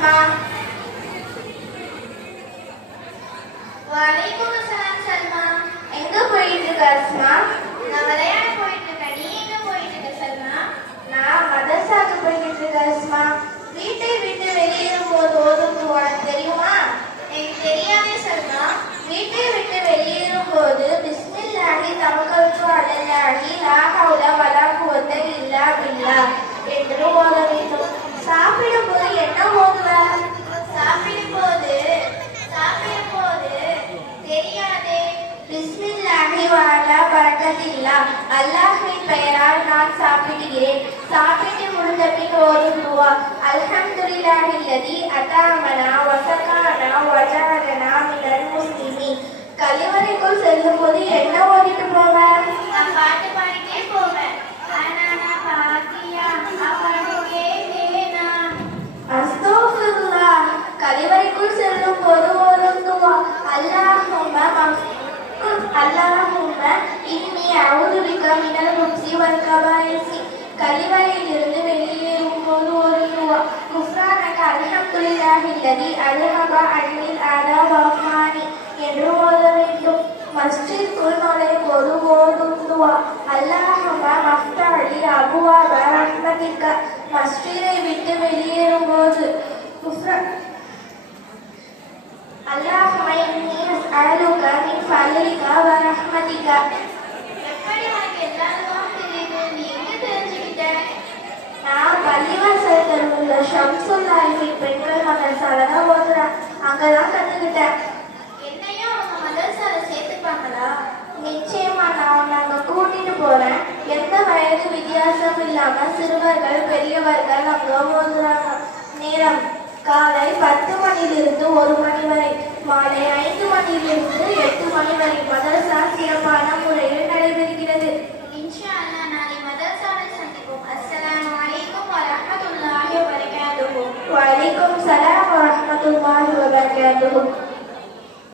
அஸ்மா. வலைக்கும் அஸ்ஸலாம் சல்மா. எங்க போயிட்டு இருக்க அஸ்மா? நான் விளையாட போயிட்டு இருக்கேன். நீ எங்க போயிட்டு இருக்க சல்மா? நான் மதரசாக்கு போயிட்டு இருக்க அஸ்மா. வீட்டை விட்டு வெளியேறும் போது ஓதும் உனக்கு தெரியுமா? எனக்கு தெரியாதே சல்மா. வீட்டை விட்டு வெளியேறும் போது பிஸ்மில்லாஹி தவக்கல்து அலல்லாஹி லா ஹவுல வலா குவத்த இல்லா பில்லாஹ் என்று ஓத வேண்டும். சாப்பிடும் போது என்ன ஓதுவ? சாப்பிடும் போது தெரியாதே. பிஸ்மில்லாஹி வஅலா பரக்கத்தில்லாஹ், அல்லாஹ்வின் பெயரால் நான் சாப்பிடுகிறேன். சாப்பிட்டு முடிந்த பின் ஓதும் துவா அல்ஹம்துலில்லாஹில்லதி அதாமனா வஸகானா வஜஅலனா மினல் முஸ்லிமீன். கழிவறைக்குள் செல்லும் போது என்ன ஓதிட்டு போவேன்? நான் பாட்டு பாடிட்டே போவேன். அஸ்தக்ஃபிருல்லாஹ். கழிவறைக்குள் செல்லும் போது ஓதும் துவா அல்லாஹும்ம இன்னி அஊது பிக மினல் குப்ஸி வல் கபாயிஸி. கழிவறையிலிருந்து வெளியேறும் போது ஓதும் துவா குஃப்ரானக அல்ஹம்துலில்லாஹில்லதி அல்ஹப அன்னில் அதா வஃபானி என்று ஓத வேண்டும். மஸ்ஜிதுக்குள் நுழையும் போது ஓதும் துவா அல்லாஹும்ம மஃப்தஹி அபுவாப ரஹ்மதிக. மஸ்ஜிதை விட்டு வெளியேறும் போது அல்லாஹும்ம இன்னி அஸ்அலுக மின் ஃபضلிக வ ரஹ்மதிக. எப்படி உனக்கு எல்லா துவாவும் தெரியுது? நீ எங்க தெரிஞ்சுக்கிட்ட? நான் பள்ளிவாசல் உள்ள ஷம்சுல் ஆலிமின் பெண்கள் மதரசால தான் ஓதுறேன். அங்கதான் கத்துக்கிட்டேன். என்னையும் அவங்க மதரசால சேர்த்துப்பாங்களா? நிச்சயமா, நான் உன்னை அங்க கூட்டிட்டு போறேன். எந்த வயது வித்தியாசம் இல்லாம சிறுவர்கள் பெரியவர்கள் அங்க ஓதுறாங்க. நேரம் காலை 10 மணியிலிருந்து 1 மணி வரை, மாலை 5 மணியிலிருந்து 8 மணி வரை மதரசா சிறப்பான முறையில் நடைபெறுகிறது. இன்ஷா அல்லாஹ் நாளை மதரசாவில் சந்திப்போம். அஸ்ஸலாமு அலைக்கும் வ ரஹ்மத்துல்லாஹி வ பரகாத்துஹு. வ அலைக்கும் ஸலாம் வ ரஹ்மத்துல்லாஹி வ பரகாத்துஹு.